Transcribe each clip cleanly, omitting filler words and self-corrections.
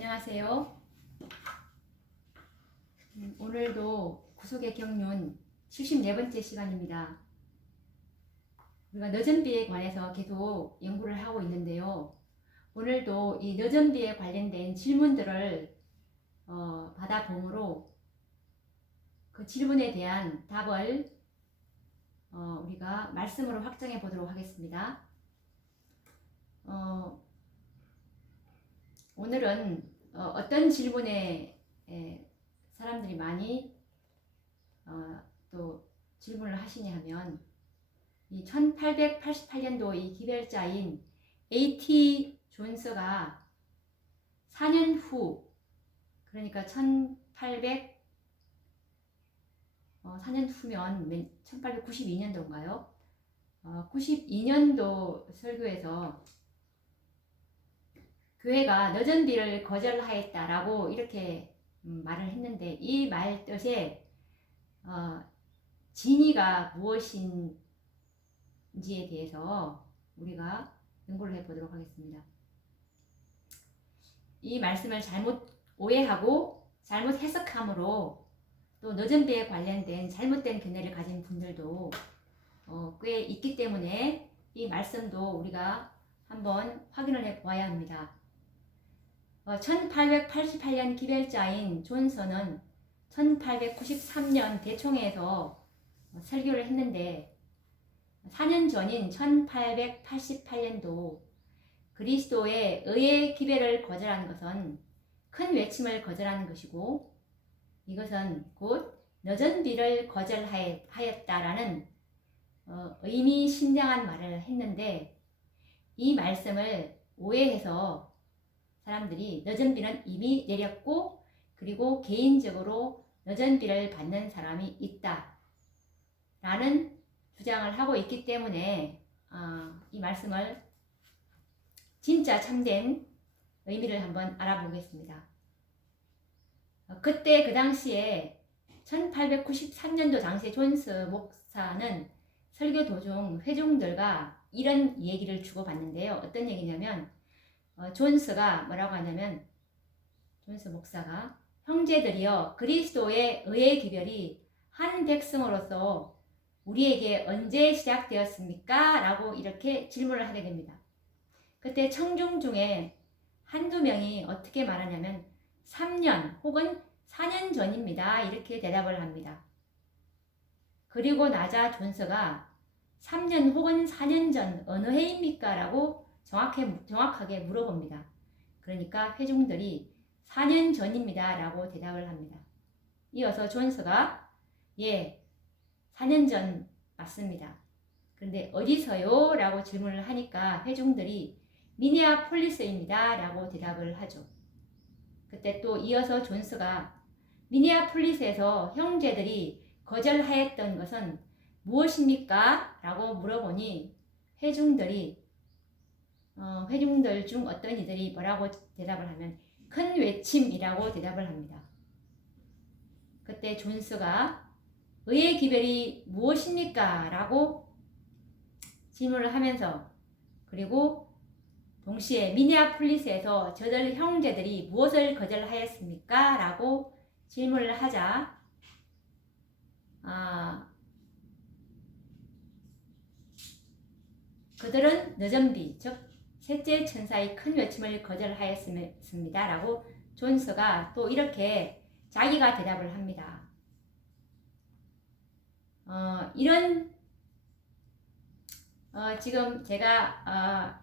안녕하세요. 오늘도 구속의 경륜 74번째 시간입니다. 우리가 너전비에 관해서 계속 연구를 하고 있는데요. 오늘도 이 너전비에 관련된 질문들을 받아보므로 그 질문에 대한 답을 우리가 말씀으로 확정해 보도록 하겠습니다. 오늘은 어떤 질문에 사람들이 많이 또 질문을 하시냐 하면 이 1888년도 이 기별자인 A.T. 존스가 4년 후, 그러니까 4년 후면 1892년도인가요? 92년도 설교에서 교회가 너전비를 거절하였다라고 이렇게 말을 했는데, 이 말 뜻에 진의가 무엇인지에 대해서 우리가 연구를 해보도록 하겠습니다. 이 말씀을 잘못 오해하고 잘못 해석함으로 또 너전비에 관련된 잘못된 견해를 가진 분들도 꽤 있기 때문에 이 말씀도 우리가 한번 확인을 해 보아야 합니다. 1888년 기별자인 존스는 1893년 대총회에서 설교를 했는데, 4년 전인 1888년도 그리스도의 의의 기별을 거절한 것은 큰 외침을 거절하는 것이고, 이것은 곧 너전비를 거절하였다라는 의미심장한 말을 했는데, 이 말씀을 오해해서 사람들이 너전비는 이미 내렸고, 그리고 개인적으로 너전비를 받는 사람이 있다 라는 주장을 하고 있기 때문에 이 말씀을 진짜 참된 의미를 한번 알아보겠습니다. 그때 그 당시에 1893년도 당시에 존스 목사는 설교 도중 회중들과 이런 얘기를 주고받는데요. 어떤 얘기냐면 존스가 뭐라고 하냐면, 존스 목사가 형제들이여, 그리스도의 의의 기별이 한 백성으로서 우리에게 언제 시작되었습니까? 라고 이렇게 질문을 하게 됩니다. 그때 청중 중에 한두 명이 어떻게 말하냐면 3년 혹은 4년 전입니다. 이렇게 대답을 합니다. 그리고 나자 존스가 3년 혹은 4년 전 어느 해입니까? 라고 정확하게 물어봅니다. 그러니까 회중들이 4년 전입니다 라고 대답을 합니다. 이어서 존스가 4년 전 맞습니다. 그런데 어디서요? 라고 질문을 하니까 회중들이 미네아폴리스입니다 라고 대답을 하죠. 그때 또 이어서 존스가 미네아폴리스에서 형제들이 거절하였던 것은 무엇입니까? 라고 물어보니 회중들 중 어떤 이들이 뭐라고 대답을 하면 큰 외침이라고 대답을 합니다. 그때 존스가 의의 기별이 무엇입니까? 라고 질문을 하면서, 그리고 동시에 미네아폴리스에서 저들 형제들이 무엇을 거절하였습니까? 라고 질문을 하자 그들은 너전비, 즉 셋째 천사의 큰 외침을 거절하였습니다 라고 존스가 또 이렇게 자기가 대답을 합니다. 지금 제가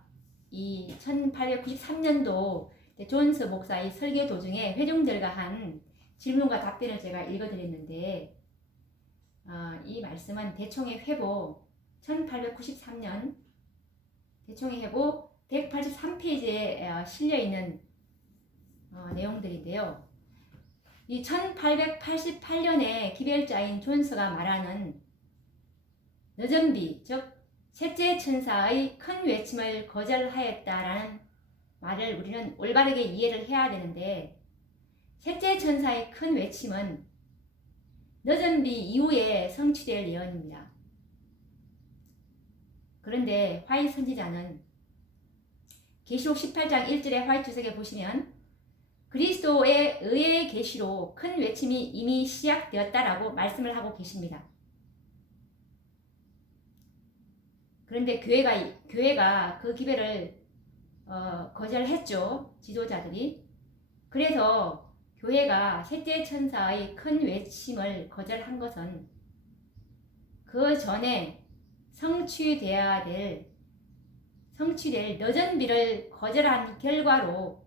이 1893년도 존스 목사의 설교 도중에 회중들과 한 질문과 답변을 제가 읽어드렸는데, 이 말씀은 대총회 회보 1893년 대총회 회보 183페이지에 실려있는 내용들인데요. 이 1888년에 기별자인 존스가 말하는 너전비, 즉 셋째 천사의 큰 외침을 거절하였다라는 말을 우리는 올바르게 이해를 해야 되는데, 셋째 천사의 큰 외침은 너전비 이후에 성취될 예언입니다. 그런데 화이트 선지자는 계시록 18장 1절의 화이트 주석에 보시면 그리스도의 의의 계시로 큰 외침이 이미 시작되었다라고 말씀을 하고 계십니다. 그런데 교회가 그 기회를 거절했죠. 지도자들이. 그래서 교회가 셋째 천사의 큰 외침을 거절한 것은 그 전에 성취될 늦은 비를 거절한 결과로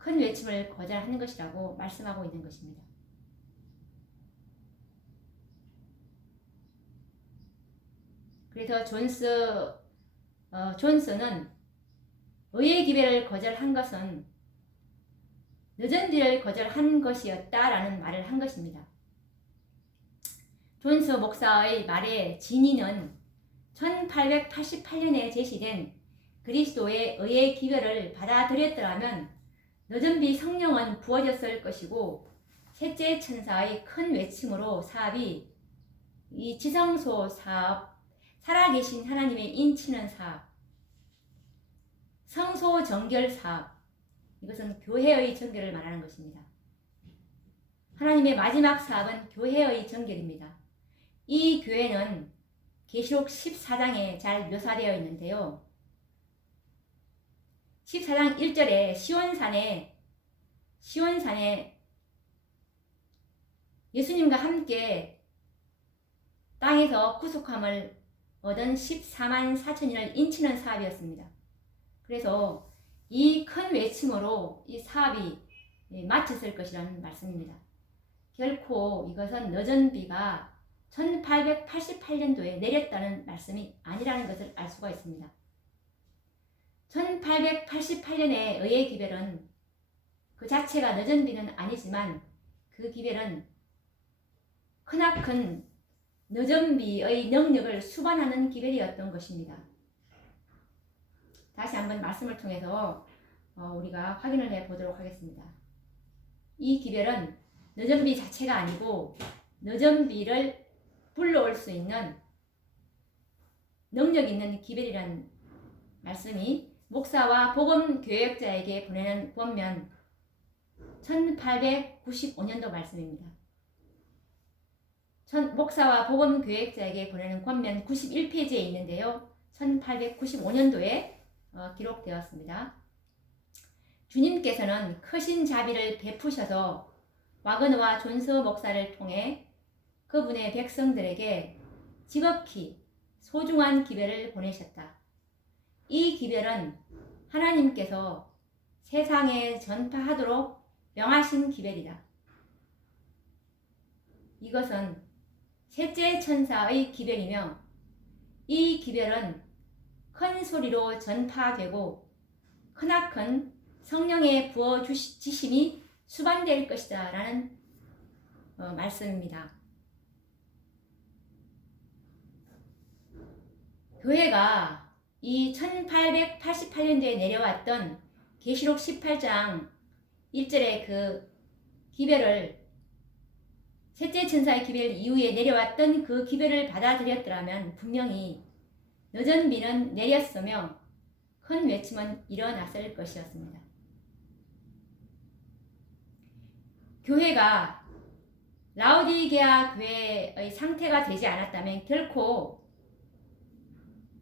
큰 외침을 거절하는 것이라고 말씀하고 있는 것입니다. 그래서 존스는 의의 기회를 거절한 것은 늦은 비를 거절한 것이었다라는 말을 한 것입니다. 존스 목사의 말의 진위는 1888년에 제시된 그리스도의 의의 기회를 받아들였더라면 늦은 비 성령은 부어졌을 것이고 셋째 천사의 큰 외침으로 사업이 이 지성소 사업, 살아계신 하나님의 인치는 사업, 성소 정결 사업, 이것은 교회의 정결을 말하는 것입니다. 하나님의 마지막 사업은 교회의 정결입니다. 이 교회는 계시록 14장에 잘 묘사되어 있는데요. 14장 1절에 시온산에 예수님과 함께 땅에서 구속함을 얻은 14만 4천인을 인치는 사업이었습니다. 그래서 이 큰 외침으로 이 사업이 마쳤을 것이라는 말씀입니다. 결코 이것은 늦은 비가 1888년도에 내렸다는 말씀이 아니라는 것을 알 수가 있습니다. 1888년의 의의 기별은 그 자체가 늦은 비는 아니지만 그 기별은 크나큰 늦은 비의 능력을 수반하는 기별이었던 것입니다. 다시 한번 말씀을 통해서 우리가 확인을 해 보도록 하겠습니다. 이 기별은 늦은 비 자체가 아니고 늦은 비를 불러올 수 있는 능력 있는 기별이라는 말씀이 목사와 복음 교역자에게 보내는 권면 1895년도 말씀입니다. 목사와 복음 교역자에게 보내는 권면 91페이지에 있는데요. 1895년도에 기록되었습니다. 주님께서는 크신 자비를 베푸셔서 와그너와 존스 목사를 통해 그분의 백성들에게 지극히 소중한 기별을 보내셨다. 이 기별은 하나님께서 세상에 전파하도록 명하신 기별이다. 이것은 셋째 천사의 기별이며 이 기별은 큰 소리로 전파되고 크나큰 성령의 부어지심이 수반될 것이다 라는 말씀입니다. 교회가 이 1888년도에 내려왔던 계시록 18장 1절의 그 기별을 셋째 천사의 기별 이후에 내려왔던 그 기별을 받아들였더라면 분명히 늦은 비는 내렸으며 큰 외침은 일어났을 것이었습니다. 교회가 라오디게아 교회의 상태가 되지 않았다면 결코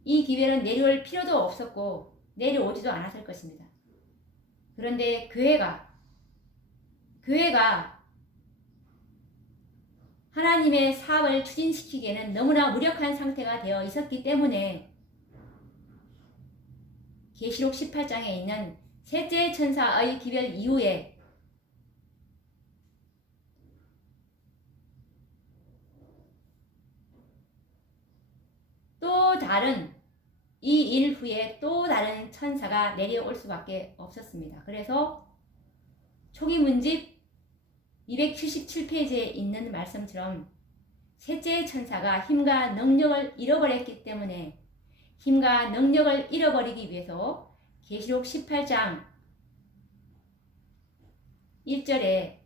이 기별은 내려올 필요도 없었고 내려오지도 않았을 것입니다. 그런데 교회가 하나님의 사업을 추진시키기에는 너무나 무력한 상태가 되어 있었기 때문에 계시록 18장에 있는 셋째 천사의 기별 이후에 또 다른 이 일 후에 또 다른 천사가 내려올 수밖에 없었습니다. 그래서 초기 문집 277페이지에 있는 말씀처럼 셋째 천사가 힘과 능력을 잃어버렸기 때문에 힘과 능력을 잃어버리기 위해서 계시록 18장 1절에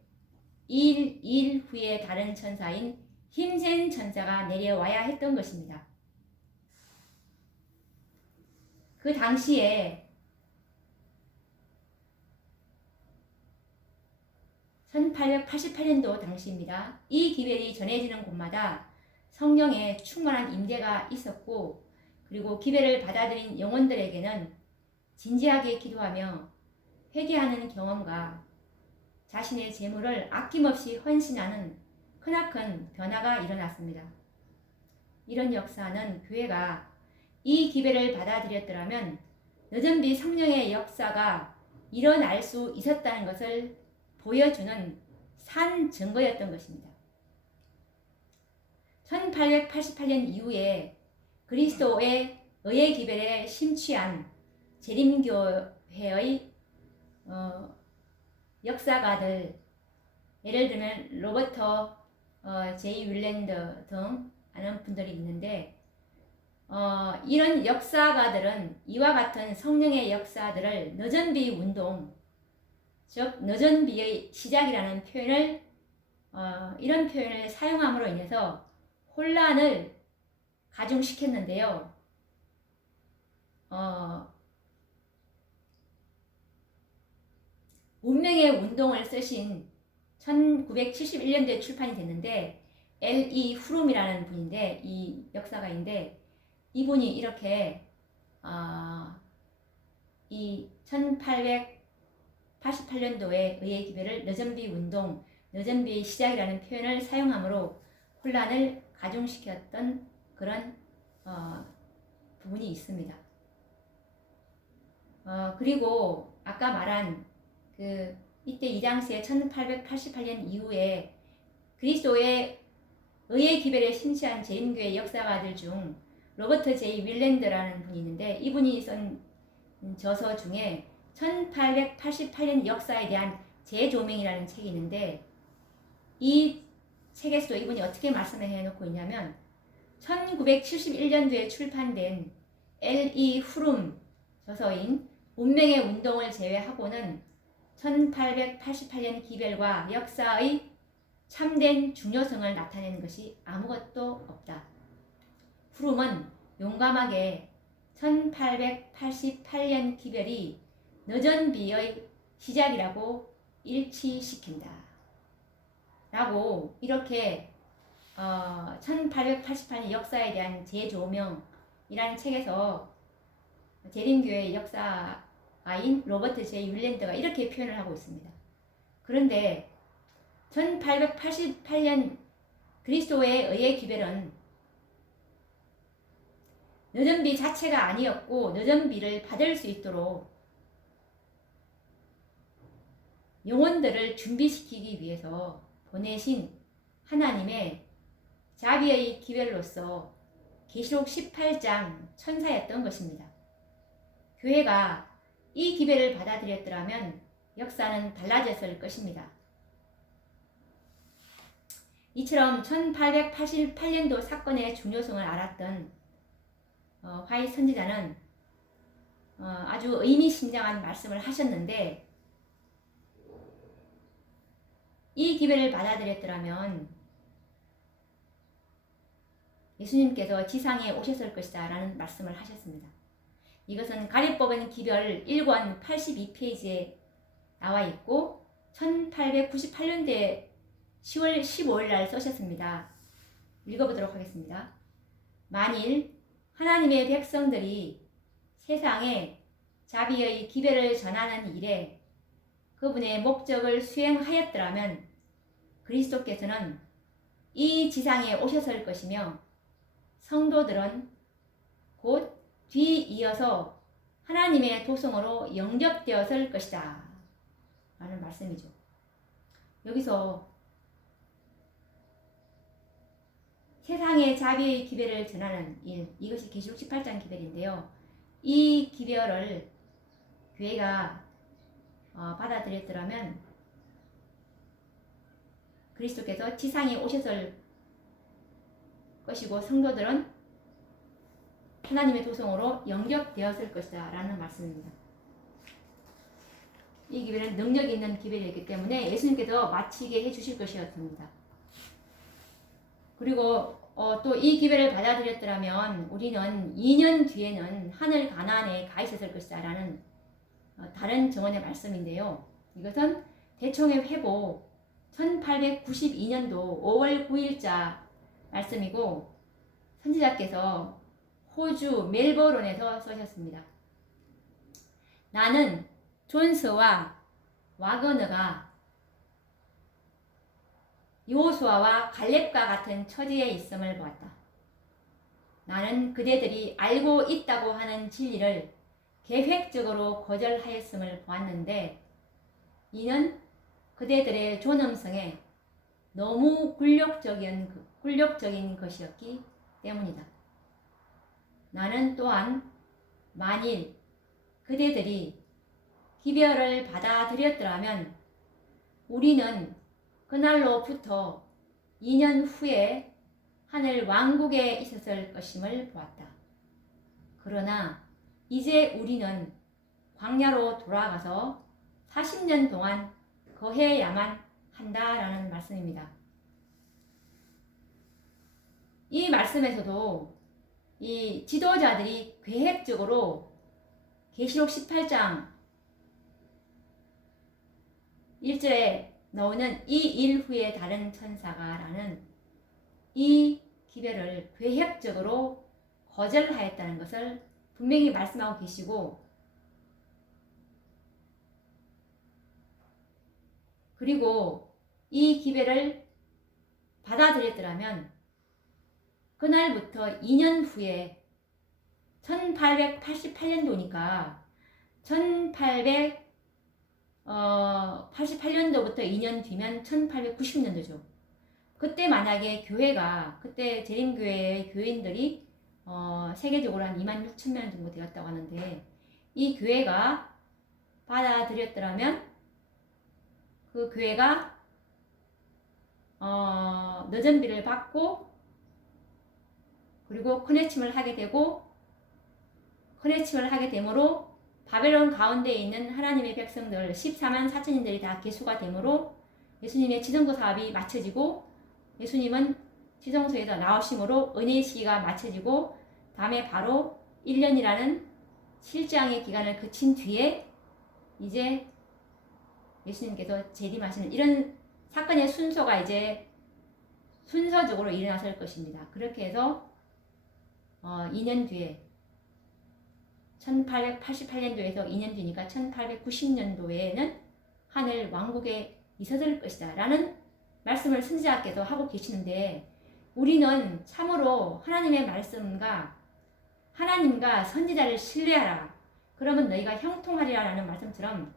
일 후에 다른 천사인 힘센 천사가 내려와야 했던 것입니다. 그 당시에 1888년도 당시입니다. 이 기별이 전해지는 곳마다 성령의 충만한 임재가 있었고, 그리고 기별을 받아들인 영혼들에게는 진지하게 기도하며 회개하는 경험과 자신의 재물을 아낌없이 헌신하는 크나큰 변화가 일어났습니다. 이런 역사는 교회가 이 기별을 받아들였더라면 늦은비 성령의 역사가 일어날 수 있었다는 것을 보여주는 산 증거였던 것입니다. 1888년 이후에 그리스도의 의의 기별에 심취한 재림교회의 역사가들, 예를 들면 로버터 제이 윌랜더 등 많은 분들이 있는데, 이런 역사가들은 이와 같은 성령의 역사들을 너전비 운동, 즉 너전비의 시작이라는 표현을 이런 표현을 사용함으로 인해서 혼란을 가중시켰는데요. 운명의 운동을 쓰신 1971년도에 출판이 됐는데, L.E. 후룸이라는 분인데, 이 역사가인데, 이분이 이렇게 이 1888년도에 의의 기별을 너전비 운동, 너전비의 시작이라는 표현을 사용함으로 혼란을 가중시켰던 그런 부분이 있습니다. 그리고 아까 말한 이때 이 당시에 1888년 이후에 그리스도의 의의 기별에 심취한 재림교회 역사가들 중 로버트 제이 윌랜드라는 분이 있는데, 이분이 쓴 저서 중에 1888년 역사에 대한 재조명이라는 책이 있는데, 이 책에서도 이분이 어떻게 말씀을 해놓고 있냐면, 1971년도에 출판된 L.E. 후룸 저서인 운명의 운동을 제외하고는 1888년 기별과 역사의 참된 중요성을 나타내는 것이 아무것도 없다. 후룸은 용감하게 1888년 기별이 너전비의 시작이라고 일치시킨다. 라고 이렇게 1888년 역사에 대한 재조명이라는 책에서 재림교회의 역사가인 로버트 제이 윌랜드가 이렇게 표현을 하고 있습니다. 그런데 1888년 그리스도의 의의 기별은 너전비 자체가 아니었고, 너전비를 받을 수 있도록 영혼들을 준비시키기 위해서 보내신 하나님의 자비의 기별로서 계시록 18장 천사였던 것입니다. 교회가 이 기별을 받아들였더라면 역사는 달라졌을 것입니다. 이처럼 1888년도 사건의 중요성을 알았던 화이 선지자는 아주 의미심장한 말씀을 하셨는데, 이 기별을 받아들였더라면 예수님께서 지상에 오셨을 것이다 라는 말씀을 하셨습니다. 이것은 가리법은 기별 1권 82페이지에 나와 있고 1898년대 10월 15일 날 쓰셨습니다. 읽어보도록 하겠습니다. 만일 하나님의 백성들이 세상에 자비의 기별을 전하는 일에 그분의 목적을 수행하였더라면 그리스도께서는 이 지상에 오셨을 것이며, 성도들은 곧 뒤이어서 하나님의 도성으로 영접되었을 것이다 라는 말씀이죠. 여기서 세상의 자비의 기별을 전하는 일, 이것이 계시록 18장 기별인데요. 이 기별을 교회가 받아들였더라면 그리스도께서 지상에 오셨을 것이고, 성도들은 하나님의 도성으로 영접되었을 것이다 라는 말씀입니다. 이 기별은 능력 있는 기별이기 때문에 예수님께서 마치게 해주실 것이었습니다. 그리고 또 이 기별을 받아들였더라면 우리는 2년 뒤에는 하늘 가나안에 가 있었을 것이다 라는 다른 정언의 말씀인데요. 이것은 대총의 회복, 1892년도 5월 9일자 말씀이고 선지자께서 호주 멜버른에서 쓰셨습니다. 나는 존스와 와거너가 여호수아와 갈렙과 같은 처지에 있음을 보았다. 나는 그대들이 알고 있다고 하는 진리를 계획적으로 거절하였음을 보았는데 이는 그대들의 존엄성에 너무 굴욕적인 것이었기 때문이다. 나는 또한 만일 그대들이 기별을 받아들였더라면 우리는 그날로부터 2년 후에 하늘 왕국에 있었을 것임을 보았다. 그러나 이제 우리는 광야로 돌아가서 40년 동안 거해야만 한다라는 말씀입니다. 이 말씀에서도 이 지도자들이 계획적으로 계시록 18장 1절에 나오는 이 일 후에 다른 천사가 라는 이 기별을 계획적으로 거절하였다는 것을 분명히 말씀하고 계시고 그리고 이 기별을 받아들였더라면 그날부터 2년 후에 1888년도니까 1888년도부터 2년 뒤면 1890년도죠. 그때 만약에 교회가 그때 재림교회의 교인들이 세계적으로 한 26,000명 정도 되었다고 하는데 이 교회가 받아들였더라면 그 교회가 너전비를 받고 그리고 커네침을 하게 되고 커네침을 하게 되므로 바벨론 가운데 있는 하나님의 백성들 14만 4천인들이 다 계수가 되므로 예수님의 지성소 사업이 마쳐지고 예수님은 지성소에서 나오심으로 은혜의 시기가 마쳐지고 다음에 바로 1년이라는 실장의 기간을 그친 뒤에 이제 예수님께서 재림하시는 이런 사건의 순서가 이제 순서적으로 일어났을 것입니다. 그렇게 해서 2년 뒤에 1888년도에서 2년 뒤니까 1890년도에는 하늘 왕국에 있었을 것이다 라는 말씀을 선지자께서 하고 계시는데 우리는 참으로 하나님의 말씀과 하나님과 선지자를 신뢰하라 그러면 너희가 형통하리라 라는 말씀처럼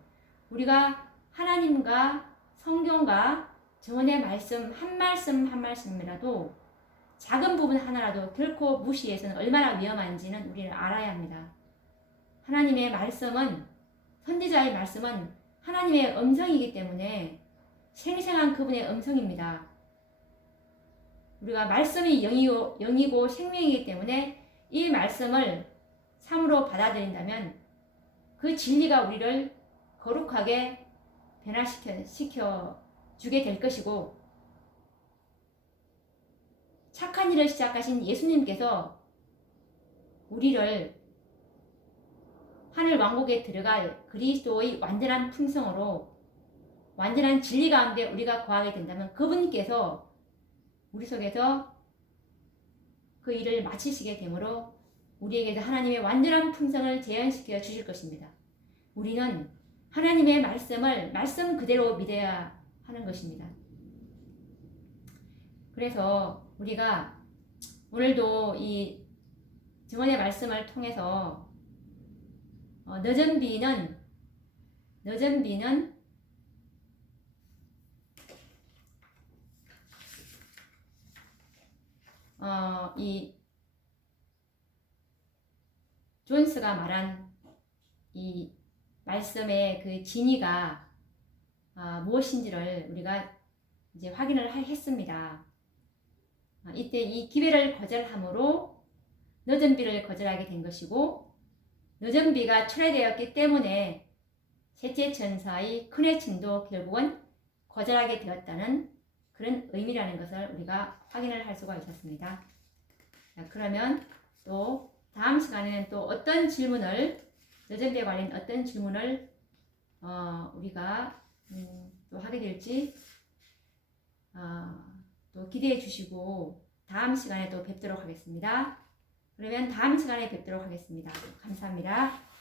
우리가 하나님과 성경과 정언의 말씀 한 말씀이라도 작은 부분 하나라도 결코 무시해서는 얼마나 위험한지는 우리는 알아야 합니다. 하나님의 말씀은 선지자의 말씀은 하나님의 음성이기 때문에 생생한 그분의 음성입니다. 우리가 말씀이 영이고 생명이기 때문에 이 말씀을 참으로 받아들인다면 그 진리가 우리를 거룩하게 변화시켜 주게 될 것이고 착한 일을 시작하신 예수님께서 우리를 하늘 왕국에 들어갈 그리스도의 완전한 풍성으로 완전한 진리 가운데 우리가 거하게 된다면 그분께서 우리 속에서 그 일을 마치시게 되므로 우리에게도 하나님의 완전한 풍성을 재현시켜 주실 것입니다. 우리는 하나님의 말씀을 말씀 그대로 믿어야 하는 것입니다. 그래서 우리가 오늘도 이 증언의 말씀을 통해서 늦은 비는 이 존스가 말한 이 말씀의 그 진의가 무엇인지를 우리가 이제 확인을 했습니다. 이때 이 기회를 거절함으로 늦은 비를 거절하게 된 것이고 늦은 비가 철회되었기 때문에 셋째 천사의 큰 외침도 결국은 거절하게 되었다는 그런 의미라는 것을 우리가 확인을 할 수가 있었습니다. 자, 그러면 또 다음 시간에는 또 어떤 질문을 늦은 비에 관련 어떤 질문을 우리가 또 하게 될지 또 기대해 주시고 다음 시간에 또 뵙도록 하겠습니다. 그러면 다음 시간에 뵙도록 하겠습니다. 감사합니다.